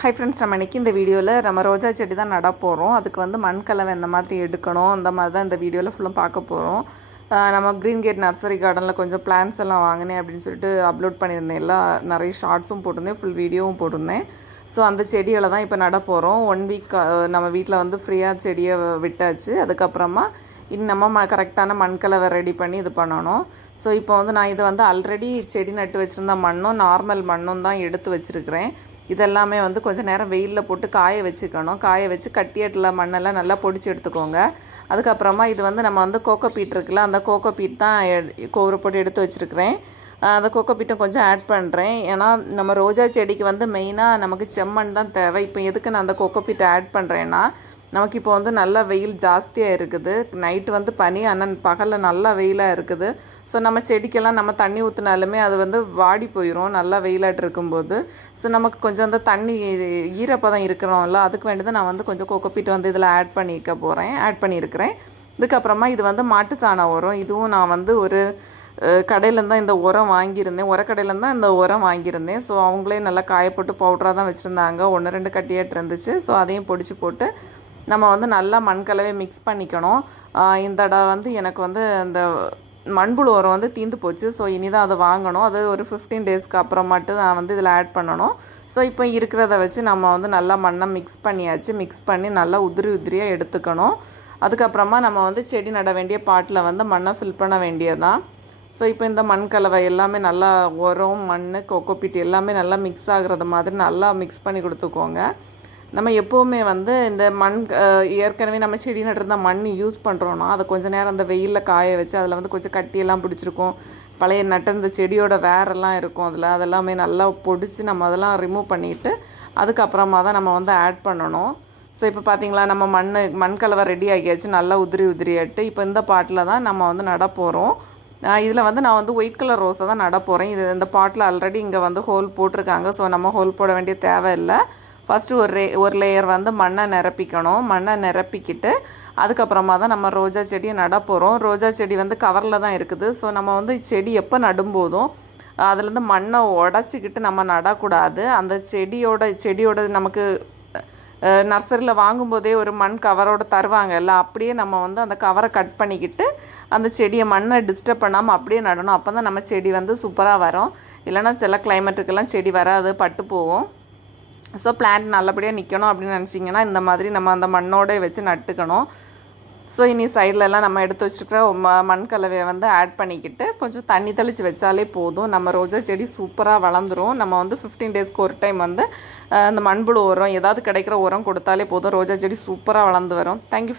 Hi friends நம்ம இன்றைக்கி இந்த வீடியோவில் நம்ம ரோஜா செடி தான் நட போகிறோம் அதுக்கு வந்து மண் கலவை இந்த மாதிரி எடுக்கணும். அந்த மாதிரி தான் இந்த வீடியோவில் ஃபுல்லாக பார்க்க போகிறோம் நம்ம க்ரீன் கேட் நர்சரி கார்டனில் கொஞ்சம் பிளான்ஸ் எல்லாம் வாங்கினேன் அப்படின்னு சொல்லிட்டு அப்லோட் பண்ணியிருந்தேன். எல்லாம் நிறைய ஷார்ட்ஸும் போட்டிருந்தேன். ஃபுல் வீடியோவும் போட்டிருந்தேன். ஸோ அந்த செடிகளை தான் இப்போ நட போகிறோம் ஒன் வீக் நம்ம வீட்டில் வந்து ஃப்ரீயாக செடியை விட்டாச்சு. அதுக்கப்புறமா இன்னும் நம்ம ம கரெக்டான மண்கலவை ரெடி பண்ணி இது பண்ணணும். ஸோ இப்போ வந்து நான் இதை வந்து ஆல்ரெடி செடி நட்டு வச்சுருந்த மண்ணும் நார்மல் மண்ணும் தான் எடுத்து வச்சுருக்கிறேன். இதெல்லாமே வந்து கொஞ்சம் நேரம் வெயிலில் போட்டு காய வச்சுக்கணும். காய வச்சு கட்டியட்டில் மண்ணெல்லாம் நல்லா பொடிச்சு எடுத்துக்கோங்க. அதுக்கப்புறமா இது வந்து நம்ம வந்து கோகோ பீட் இருக்குல்ல அந்த கோகோ பீட் தான் ஒரு போட்டு எடுத்து வச்சுருக்கிறேன். அந்த கோகோ பீட்டை கொஞ்சம் ஆட் பண்ணுறேன் ஏன்னா நம்ம ரோஜா செடிக்கு வந்து மெயினாக நமக்கு செம்மண் தான் தேவை. இப்போ எதுக்கு நான் அந்த கோகோ பீட்டை ஆட் பண்ணுறேன்னா நமக்கு இப்போ வந்து நல்லா வெயில் ஜாஸ்தியாக இருக்குது. நைட்டு வந்து பனி ஆனால் பகலில் நல்லா வெயிலாக இருக்குது. ஸோ நம்ம செடிக்கெல்லாம் நம்ம தண்ணி ஊற்றினாலுமே அது வந்து வாடி போயிடும் நல்லா வெயிலாட்டு இருக்கும்போது. ஸோ நமக்கு கொஞ்சம் அந்த தண்ணி ஈரப்பதம் இருக்கிறோம்ல அதுக்கு வேண்டி தான் நான் வந்து கொஞ்சம் கோகோபீட் வந்து இதில் ஆட் பண்ணிக்க போகிறேன் ஆட் பண்ணியிருக்கிறேன். இதுக்கப்புறமா இது வந்து மாட்டு சாணம் உரம். இதுவும் நான் வந்து ஒரு கடையிலேருந்து தான் இந்த உரம் வாங்கியிருந்தேன். உரக்கடையிலேருந்து தான் இந்த உரம் வாங்கியிருந்தேன். ஸோ அவங்களே நல்லா காயப்போட்டு பவுட்ராக தான் வச்சுருந்தாங்க. ஒன்று ரெண்டு கட்டியாட்டு இருந்துச்சு. ஸோ அதையும் பொடிச்சு போட்டு நம்ம வந்து நல்லா மண் கலவை மிக்ஸ் பண்ணிக்கணும் இந்த தடவை வந்து எனக்கு வந்து இந்த மண்புழு உரம் வந்து தீந்து போச்சு. ஸோ இனி தான் அதை வாங்கணும். அது ஒரு ஃபிஃப்டீன் டேஸ்க்கு அப்புறம் மட்டும் நான் வந்து இதில் ஆட் பண்ணணும். ஸோ இப்போ இருக்கிறத வச்சு நம்ம வந்து நல்லா மண்ணை மிக்ஸ் பண்ணியாச்சு. மிக்ஸ் பண்ணி நல்லா உதிரி உதிரியாக எடுத்துக்கணும். அதுக்கப்புறமா நம்ம வந்து செடி நட வேண்டிய பாட்டில் வந்து மண்ணை ஃபில் பண்ண வேண்டியதான் ஸோ இப்போ இந்த மண் கலவை எல்லாமே நல்லா உரம் மண் கொக்கோபிட் எல்லாமே நல்லா மிக்ஸ் ஆகுறது மாதிரி நல்லா மிக்ஸ் பண்ணி கொடுத்துக்கோங்க. நம்ம எப்போவுமே வந்து இந்த மண் ஏற்கனவே நம்ம செடி நட்டுருந்த மண் யூஸ் பண்ணுறோன்னா அதை கொஞ்சம் நேரம் அந்த வெயிலில் காய வச்சு அதில் வந்து கொஞ்சம் கட்டியெல்லாம் பிடிச்சிருக்கும். பழைய நட்டிருந்த செடியோட வேரெல்லாம் இருக்கும் அதில். அதெல்லாமே நல்லா பொடிச்சு நம்ம அதெல்லாம் ரிமூவ் பண்ணிவிட்டு அதுக்கப்புறமா தான் நம்ம வந்து ஆட் பண்ணணும். ஸோ இப்போ பார்த்தீங்களா நம்ம மண் மண் கலவை ரெடி ஆகியாச்சு. நல்லா உதிரி உதிரியாட்டு இப்போ இந்த பாட்டில் தான் நம்ம வந்து நட போகிறோம் இதில் வந்து நான் வந்து ஒயிட் கலர் ரோஸை தான் நட போகிறேன் இது இந்த பாட்டில் ஆல்ரெடி இங்கே வந்து ஹோல் போட்டிருக்காங்க. ஸோ நம்ம ஹோல் போட வேண்டிய தேவை இல்லை ஃபஸ்ட்டு ஒரு ஒரு லேயர் வந்து மண்ணை நிரப்பிக்கணும். மண்ணை நிரப்பிக்கிட்டு அதுக்கப்புறமா தான் நம்ம ரோஜா செடியை நட போகிறோம் ரோஜா செடி வந்து கவரில் தான் இருக்குது. ஸோ நம்ம வந்து செடி எப்போ நடும்போதும் அதுலேருந்து மண்ணை உடச்சிக்கிட்டு நம்ம நடக்கூடாது. அந்த செடியோட செடியோட நமக்கு நர்சரியில் வாங்கும்போதே ஒரு மண் கவரோடு தருவாங்கல்ல அப்படியே நம்ம வந்து அந்த கவரை கட் பண்ணிக்கிட்டு அந்த செடியை மண்ணை டிஸ்டர்ப் பண்ணாமல் அப்படியே நடணும். அப்போ தான் நம்ம செடி வந்து சூப்பராக வரும். இல்லைனா சில கிளைமேட்டுக்கெல்லாம் செடி வராது பட்டு போகும். ஸோ பிளான்ட் நல்லபடியாக நிற்கணும் அப்படின்னு நினச்சிங்கன்னா இந்த மாதிரி நம்ம அந்த மண்ணோட வச்சு நட்டுக்கணும். ஸோ இனி சைட்லலாம் நம்ம எடுத்து வச்சுருக்கிற ம மண் கலவையை வந்து ஆட் பண்ணிக்கிட்டு கொஞ்சம் தண்ணி தெளித்து வச்சாலே போதும். நம்ம ரோஜா செடி சூப்பராக வளர்ந்துரும். நம்ம வந்து ஃபிஃப்டீன் டேஸ்க்கு ஒரு டைம் வந்து அந்த மண்புழு உரம் ஏதாவது கிடைக்கிற உரம் கொடுத்தாலே போதும். ரோஜா செடி சூப்பராக வளர்ந்து வரும். தேங்க்யூ